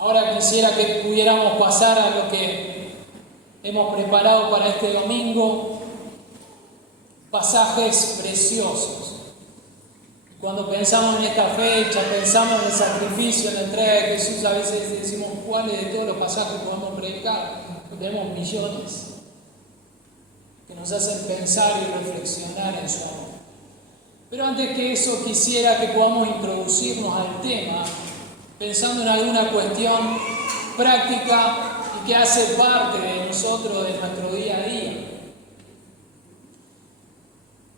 Ahora quisiera que pudiéramos pasar a lo que hemos preparado para este domingo, pasajes preciosos. Cuando pensamos en esta fecha, pensamos en el sacrificio, en la entrega de Jesús, a veces decimos cuáles de todos los pasajes podemos predicar. Tenemos millones que nos hacen pensar y reflexionar en su amor. Pero antes que eso quisiera que podamos introducirnos al tema pensando en alguna cuestión práctica y que hace parte de nosotros, de nuestro día a día.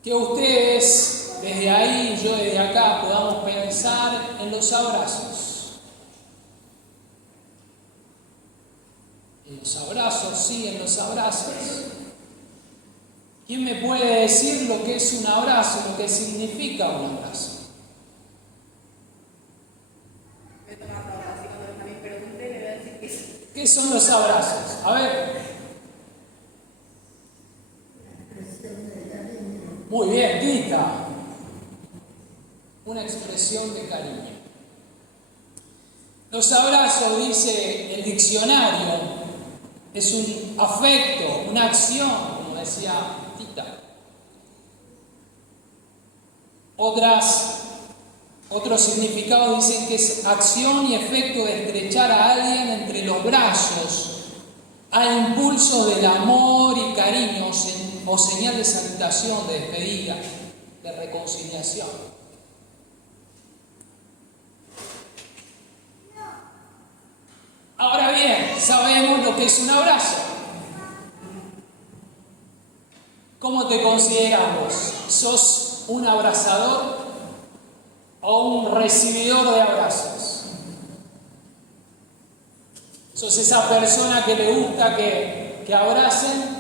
Que ustedes desde ahí y yo desde acá podamos pensar en los abrazos. En los abrazos, sí, en los abrazos. ¿Quién me puede decir lo que es un abrazo, lo que significa un abrazo? ¿Qué son los abrazos? A ver. Muy bien, Tita. Una expresión de cariño. Los abrazos, dice el diccionario, es un afecto, una acción, como decía Tita. Otros significados dicen que es acción y efecto de estrechar a alguien entre los brazos, a impulso del amor y cariño o señal de salutación, de despedida, de reconciliación. Ahora bien, sabemos lo que es un abrazo. ¿Cómo te consideras vos? ¿Sos un abrazador o un recibidor de abrazos? ¿Sos esa persona que le gusta que abracen?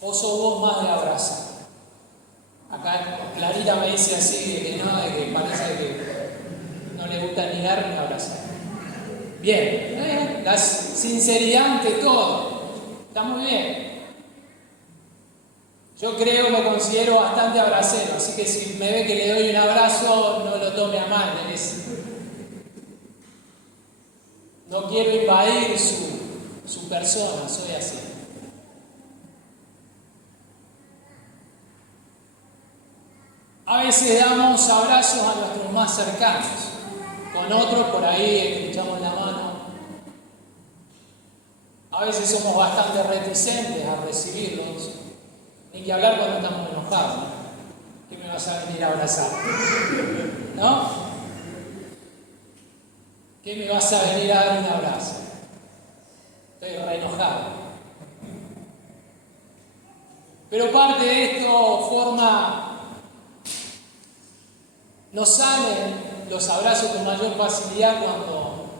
¿O sos vos más de abrazar? Acá Clarita me dice así, de que no, de que parece que no le gusta ni dar ni abrazar. Bien, la sinceridad ante todo. Está muy bien. Yo creo, me considero bastante abracero, así que si me ve que le doy un abrazo, no lo tome a mal. No quiero invadir su persona, soy así. A veces damos abrazos a nuestros más cercanos, con otros por ahí echamos la mano. A veces somos bastante reticentes a recibirlos, ni que hablar cuando estamos enojados. ¿Qué me vas a venir a abrazar? ¿No? ¿Qué me vas a venir a dar un abrazo? Estoy re enojado. Pero parte de esto nos salen los abrazos con mayor facilidad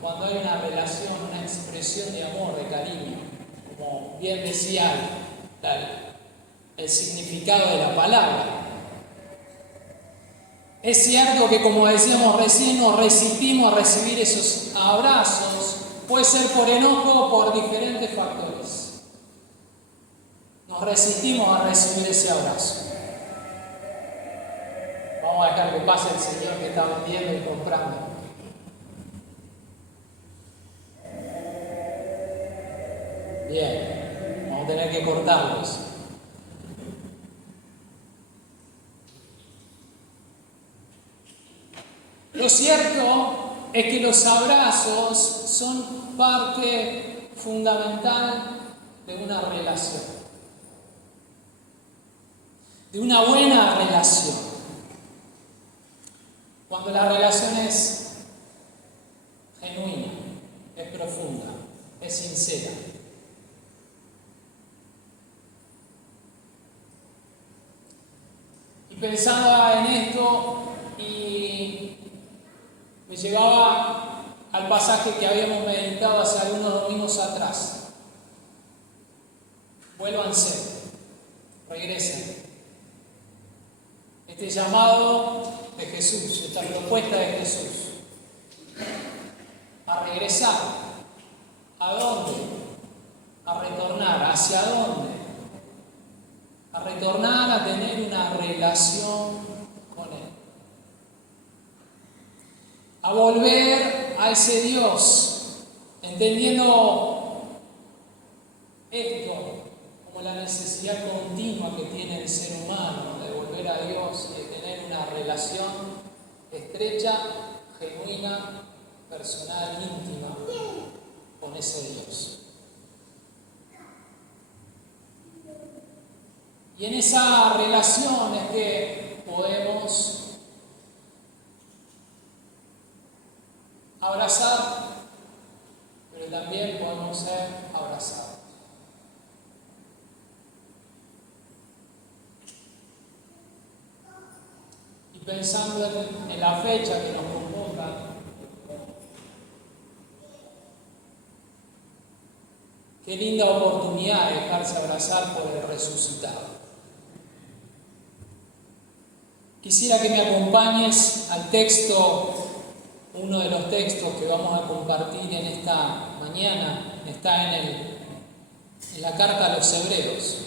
cuando hay una relación, una expresión de amor, de cariño. Como bien decía el significado de la palabra. Es cierto que, como decíamos recién, nos resistimos a recibir esos abrazos, puede ser por enojo o por diferentes factores. Nos resistimos a recibir ese abrazo. Vamos a dejar que pase el señor que está vendiendo y comprando. Bien, vamos a tener que cortarlos. Lo cierto es que los abrazos son parte fundamental de una relación, de una buena relación. Cuando la relación es genuina, es profunda, es sincera. Y pensaba en esto y me llegaba al pasaje que habíamos meditado hace algunos domingos atrás. Vuélvanse, regresen. Este llamado de Jesús, esta propuesta de Jesús, a regresar. ¿A dónde? A retornar. ¿Hacia dónde? A retornar a tener una relación con Él. A volver a ese Dios, entendiendo esto como la necesidad continua que tiene el ser humano de volver a Dios y de tener una relación estrecha, genuina, personal, íntima con ese Dios. Y en esa relación es que podemos abrazar, pero también podemos ser abrazados. Y pensando en la fecha que nos convoca, qué linda oportunidad de dejarse abrazar por el resucitado. Quisiera que me acompañes al texto, uno de los textos que vamos a compartir en esta mañana, está en la carta a los Hebreos.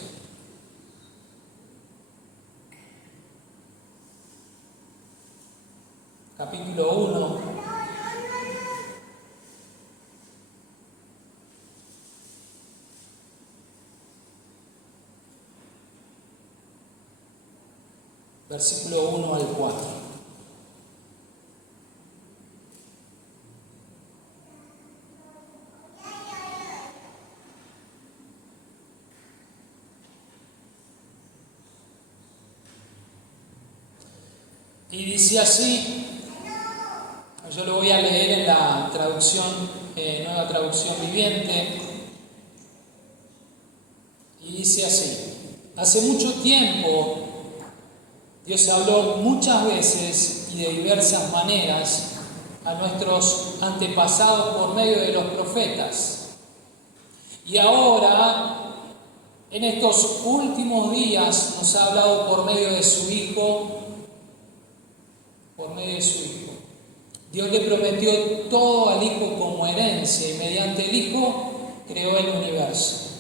Capítulo 1. Versículo 1 al 4. Y dice así, yo lo voy a leer en la traducción, nueva traducción viviente, y dice así: hace mucho tiempo Dios habló muchas veces y de diversas maneras a nuestros antepasados por medio de los profetas. Y ahora, en estos últimos días, nos ha hablado por medio de su Hijo, Dios le prometió todo al Hijo como herencia y mediante el Hijo creó el universo.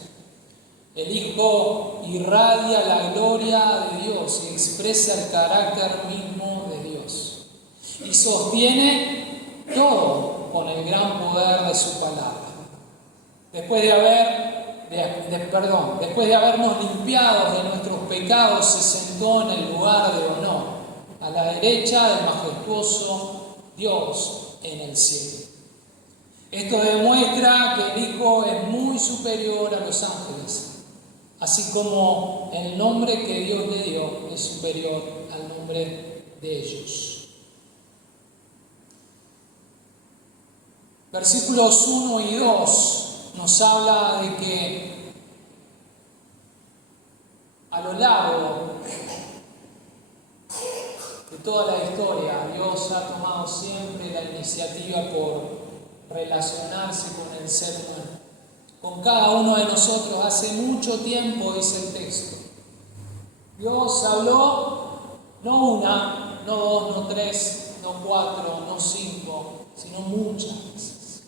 El Hijo irradia la gloria de Dios y expresa el carácter mismo de Dios. Y sostiene todo con el gran poder de su palabra. Después de habernos limpiado de nuestros pecados, se sentó en el lugar de honor, a la derecha del majestuoso Dios en el cielo. Esto demuestra que el Hijo es muy superior a los ángeles, así como el nombre que Dios le dio es superior al nombre de ellos. Versículos 1 y 2 nos habla de que a lo largo de toda la historia, Dios ha tomado siempre la iniciativa por relacionarse con el ser humano, con cada uno de nosotros. Hace mucho tiempo, dice el texto, Dios habló no una, no dos, no tres, no cuatro, no cinco, sino muchas veces.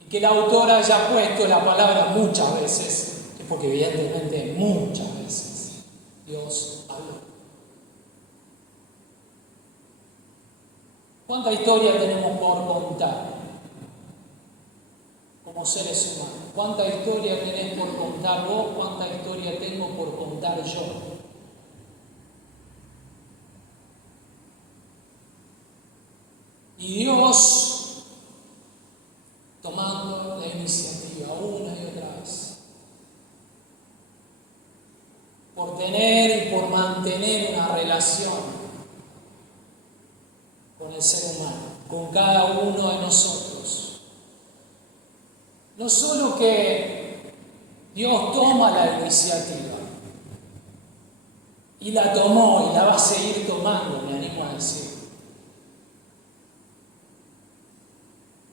Y que el autor haya puesto la palabra muchas veces, es porque evidentemente muchas veces Dios habló. ¿Cuánta historia tenemos por contar como seres humanos? ¿Cuánta historia tenés por contar vos? ¿Cuánta historia tengo por contar yo? Y Dios tomando la iniciativa una y otra vez, por tener y por mantener una relación con el ser humano, con cada uno de nosotros. No solo que Dios toma la iniciativa, y la tomó y la va a seguir tomando, me animo a decir,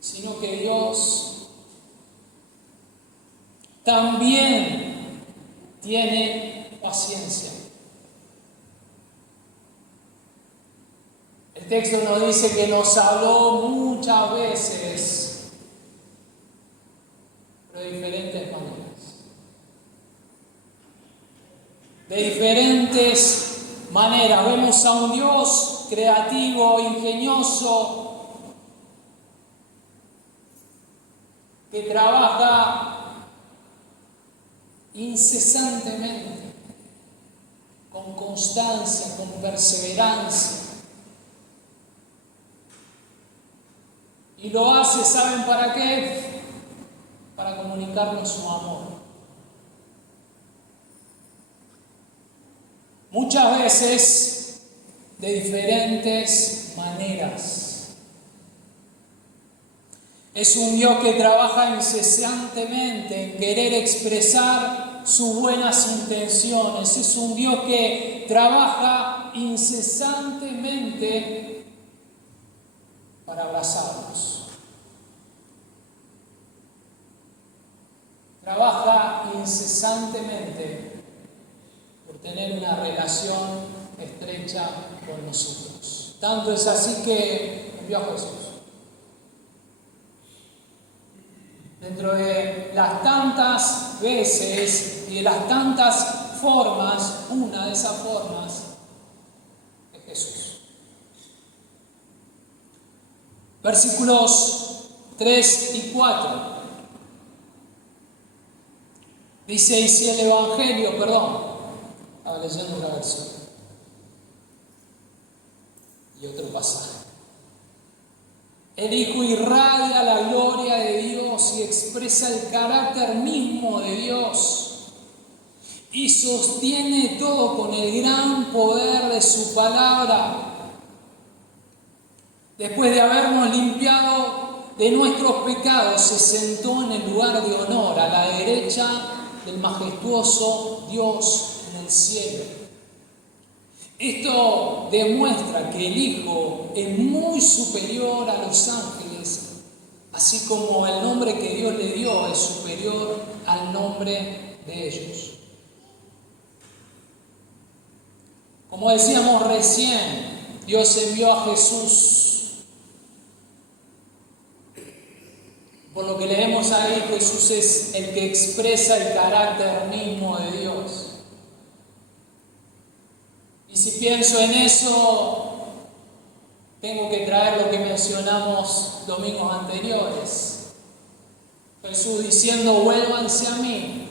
sino que Dios también tiene paciencia. El texto nos dice que nos habló muchas veces, pero de diferentes maneras. De diferentes maneras. Vemos a un Dios creativo, ingenioso, que trabaja incesantemente, con constancia, con perseverancia. Y lo hace, ¿saben para qué? Para comunicarnos su amor. Muchas veces de diferentes maneras. Es un Dios que trabaja incesantemente en querer expresar sus buenas intenciones. Es un Dios que trabaja incesantemente para abrazarnos. Trabaja incesantemente por tener una relación estrecha con nosotros. Tanto es así que envió a Jesús. Dentro de las tantas veces y de las tantas formas, una de esas formas es Jesús. Versículos 3 y 4. Dice, y si el Evangelio, estaba leyendo una versión y otro pasaje. El Hijo irradia la gloria de Dios y expresa el carácter mismo de Dios y sostiene todo con el gran poder de su palabra. Después de habernos limpiado de nuestros pecados, se sentó en el lugar de honor a la derecha del majestuoso Dios en el cielo. Esto demuestra que el Hijo es muy superior a los ángeles, así como el nombre que Dios le dio es superior al nombre de ellos. Como decíamos recién, Dios envió a Jesús. Por lo que leemos ahí, Jesús es el que expresa el carácter mismo de Dios. Y si pienso en eso, tengo que traer lo que mencionamos domingos anteriores. Jesús diciendo, vuélvanse a mí,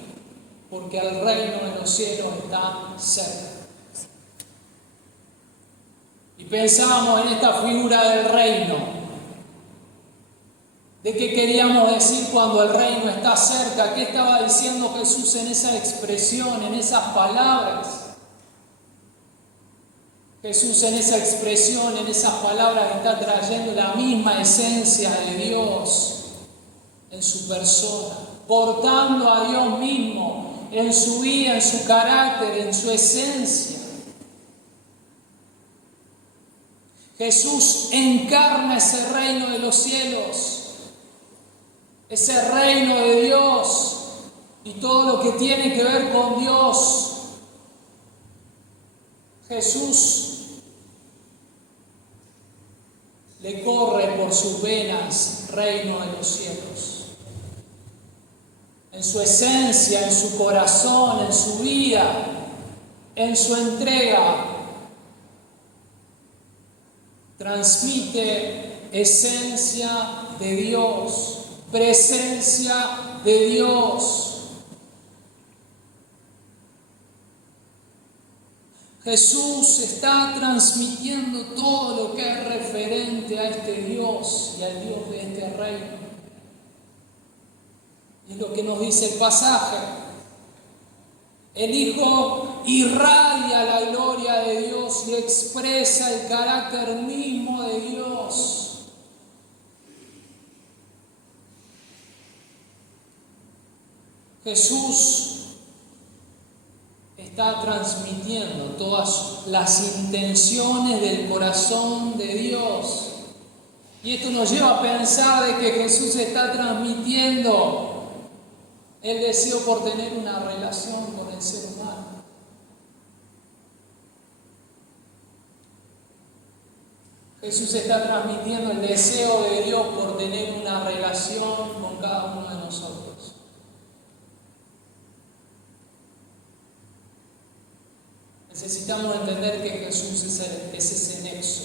porque el reino de los cielos está cerca. Y pensábamos en esta figura del reino. ¿De qué queríamos decir cuando el reino está cerca? ¿Qué estaba diciendo Jesús en esa expresión, en esas palabras? Jesús en esa expresión, en esas palabras, está trayendo la misma esencia de Dios en su persona, portando a Dios mismo en su vida, en su carácter, en su esencia. Jesús encarna ese reino de los cielos, ese reino de Dios y todo lo que tiene que ver con Dios. Jesús le corre por sus venas reino de los cielos. En su esencia, en su corazón, en su vida, en su entrega, transmite esencia de Dios, presencia de Dios. Jesús está transmitiendo todo lo que es referente a este Dios y al Dios de este reino. Y es lo que nos dice el pasaje. El Hijo irradia la gloria de Dios y expresa el carácter mismo de Dios. Jesús está transmitiendo todas las intenciones del corazón de Dios. Y esto nos lleva a pensar de que Jesús está transmitiendo el deseo por tener una relación con el ser humano. Jesús está transmitiendo el deseo de Dios por tener una relación con cada uno de nosotros. Necesitamos entender que Jesús es ese nexo,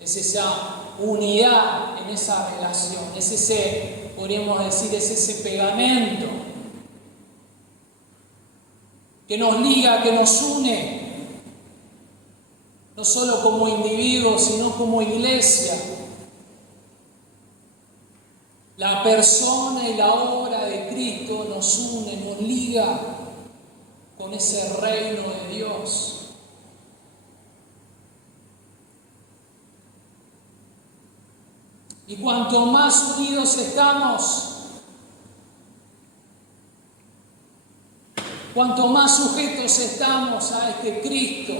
es esa unidad en esa relación, es ese podríamos decir, es ese pegamento que nos liga, que nos une, no solo como individuos, sino como iglesia. La persona y la obra de Cristo nos une, nos liga con ese reino de Dios. Y cuanto más unidos estamos, cuanto más sujetos estamos a este Cristo,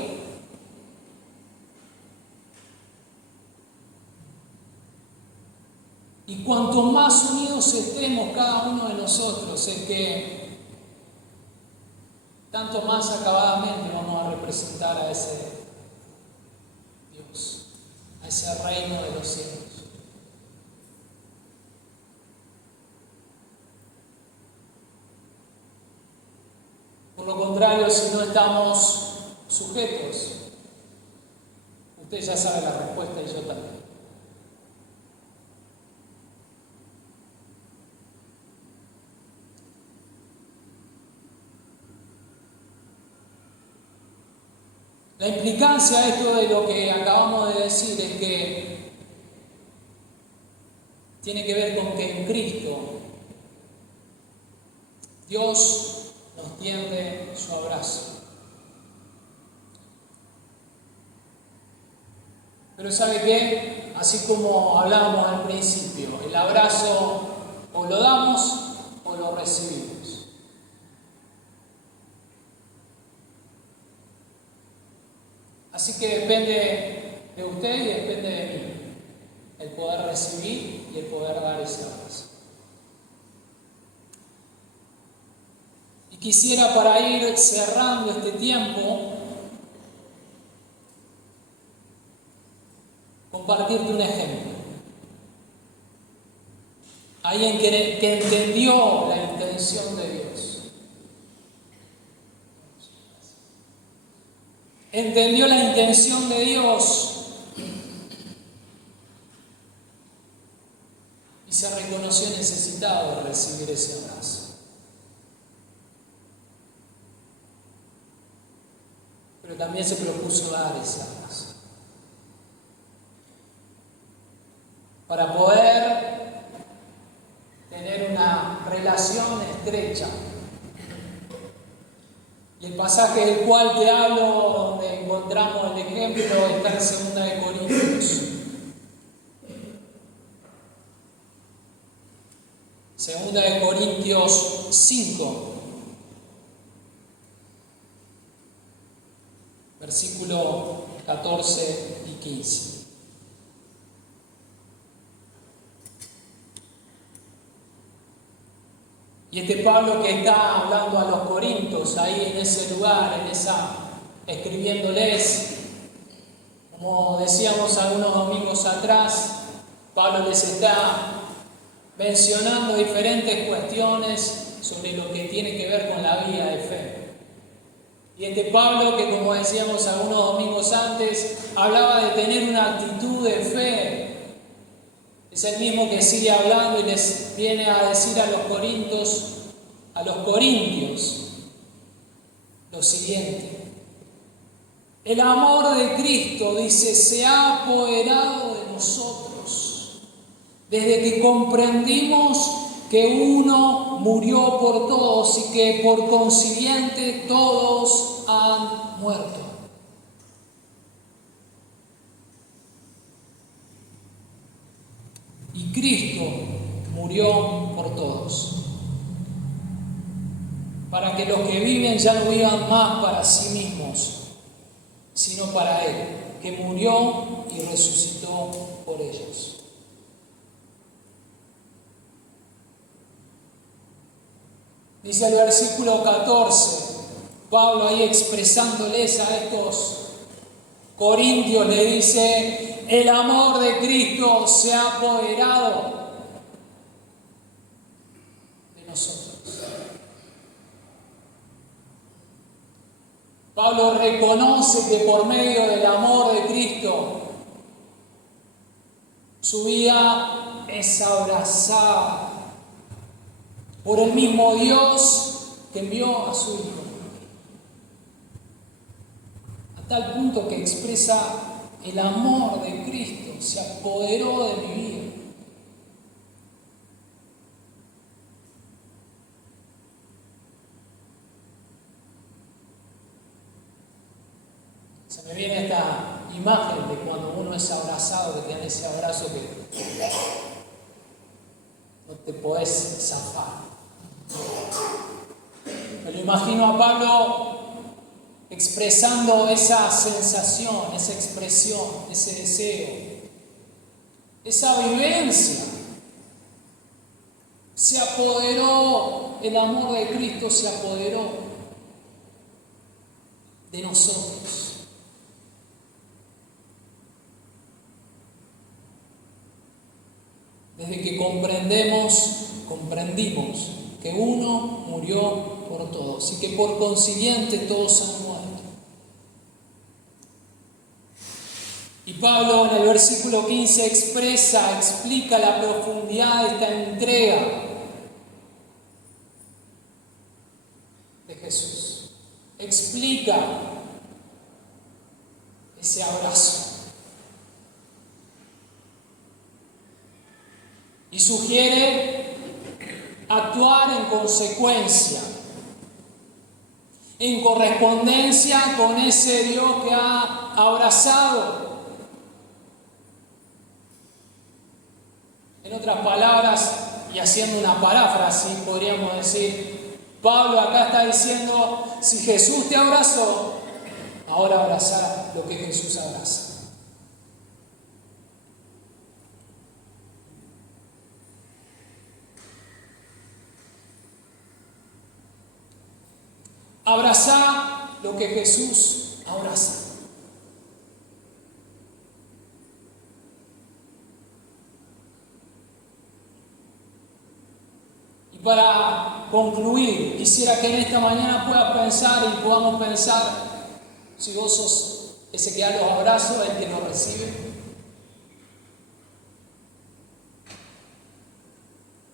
y cuanto más unidos estemos cada uno de nosotros, es que tanto más acabadamente vamos a representar a ese Dios, a ese reino de los cielos. Por lo contrario, si no estamos sujetos, usted ya sabe la respuesta y yo también. La implicancia de esto de lo que acabamos de decir es que tiene que ver con que en Cristo Dios nos tiende su abrazo. Pero ¿sabe qué? Así como hablábamos al principio, el abrazo o lo damos o lo recibimos. Así que depende de usted y depende de mí el poder recibir y el poder dar ese abrazo. Y quisiera, para ir cerrando este tiempo, compartirte un ejemplo. Alguien que entendió la intención de Dios. Entendió la intención de Dios y se reconoció necesitado de recibir ese abrazo. Pero también se propuso dar ese abrazo. Para poder tener una relación estrecha. Y el pasaje del cual te hablo, donde encontramos el ejemplo, está en 2 Corintios. 2 Corintios 5, versículo 14 y 15. Y este Pablo que está hablando a los corintios, ahí en ese lugar, escribiéndoles, como decíamos algunos domingos atrás, Pablo les está mencionando diferentes cuestiones sobre lo que tiene que ver con la vida de fe. Y este Pablo que, como decíamos algunos domingos antes, hablaba de tener una actitud de fe. Es el mismo que sigue hablando y les viene a decir a los corintios, lo siguiente. El amor de Cristo, dice, se ha apoderado de nosotros desde que comprendimos que uno murió por todos y que por consiguiente todos han muerto. Y Cristo murió por todos, para que los que viven ya no vivan más para sí mismos, sino para Él, que murió y resucitó por ellos. Dice el versículo 14, Pablo ahí expresándoles a estos corintios, le dice: el amor de Cristo se ha apoderado de nosotros. Pablo reconoce que por medio del amor de Cristo su vida es abrazada por el mismo Dios que envió a su Hijo. A tal punto que expresa el amor de Cristo, se apoderó de mi vida. Se me viene esta imagen de cuando uno es abrazado, que tiene ese abrazo que no te podés zafar. Me lo imagino a Pablo expresando esa sensación, esa expresión, ese deseo, esa vivencia. Se apoderó, el amor de Cristo se apoderó de nosotros. Desde que comprendimos que uno murió por todos y que por consiguiente todos han muerto. Y Pablo en el versículo 15 explica la profundidad de esta entrega de Jesús. Explica ese abrazo. Y sugiere actuar en consecuencia, en correspondencia con ese Dios que ha abrazado. En otras palabras, y haciendo una paráfrasis, podríamos decir, Pablo acá está diciendo, si Jesús te abrazó, ahora abrazá lo que Jesús abraza. Abrazá lo que Jesús abraza. Y para concluir, quisiera que en esta mañana puedas pensar y podamos pensar si vos sos ese que da los abrazos, el que los recibe.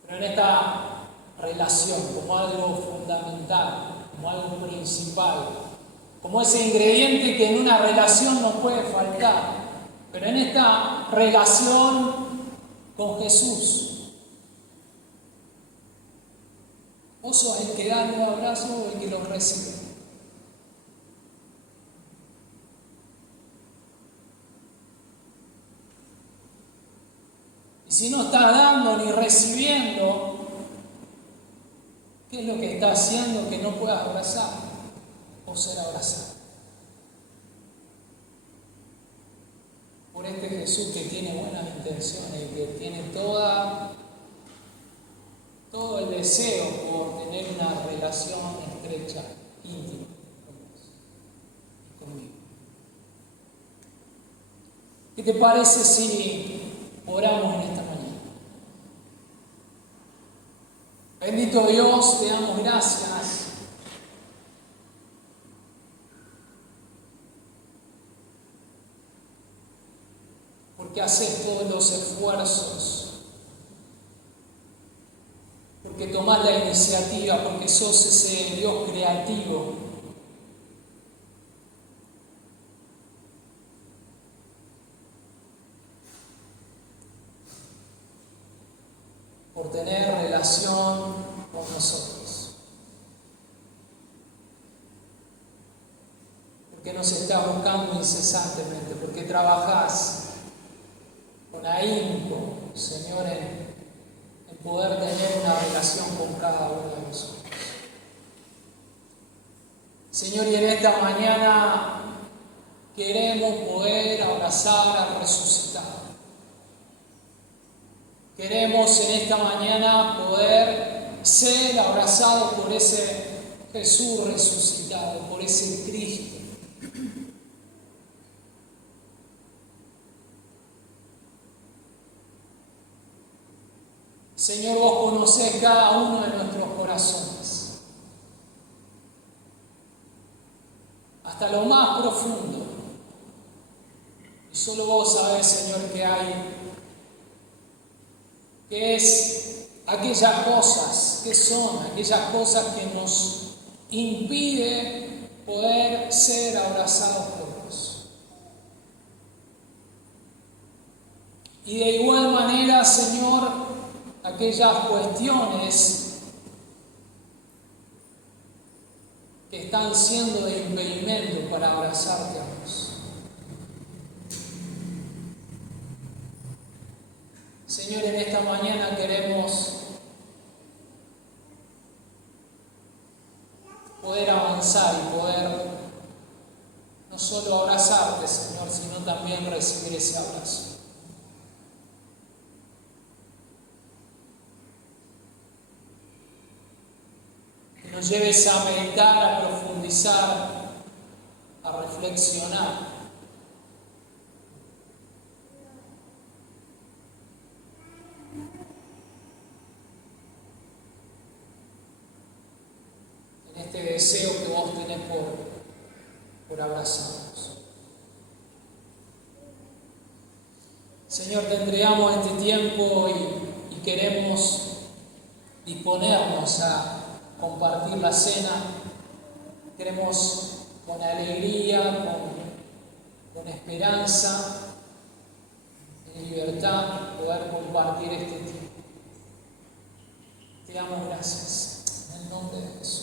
Pero en esta relación, como algo fundamental, como algo principal, como ese ingrediente que en una relación no puede faltar, pero en esta relación con Jesús, ¿vos sos el que da los abrazos o el que los recibe? Y si no estás dando ni recibiendo, ¿qué es lo que está haciendo que no puedas abrazar o ser abrazado? Por este Jesús que tiene buenas intenciones y que tiene todo el deseo por tener una relación estrecha, íntima con vos y conmigo. ¿Qué te parece si oramos en esta mañana? Bendito Dios, te damos gracias porque haces todos los esfuerzos, porque tomás la iniciativa, porque sos ese Dios creativo. Por tener relación con nosotros. Porque nos estás buscando incesantemente, porque trabajás con ahínco, Señor, en poder tener una relación con cada uno de nosotros. Señor, y en esta mañana queremos poder abrazar al resucitado. Queremos en esta mañana poder ser abrazados por ese Jesús resucitado, por ese Cristo. Señor, vos conocés cada uno de nuestros corazones, hasta lo más profundo. Y solo vos sabés, Señor, qué hay, qué es aquellas cosas que son, aquellas cosas que nos impiden poder ser abrazados por Dios. Y de igual manera, Señor, aquellas cuestiones que están siendo de impedimento para abrazarte a vos. Señor, en esta mañana queremos poder avanzar y poder no solo abrazarte, Señor, sino también recibir ese abrazo. Que nos lleves a meditar, a profundizar, a reflexionar. Este deseo que vos tenés por abrazarnos. Señor, te entregamos este tiempo y queremos disponernos a compartir la cena. Queremos con alegría, con esperanza, en libertad, poder compartir este tiempo. Te damos gracias. En el nombre de Jesús.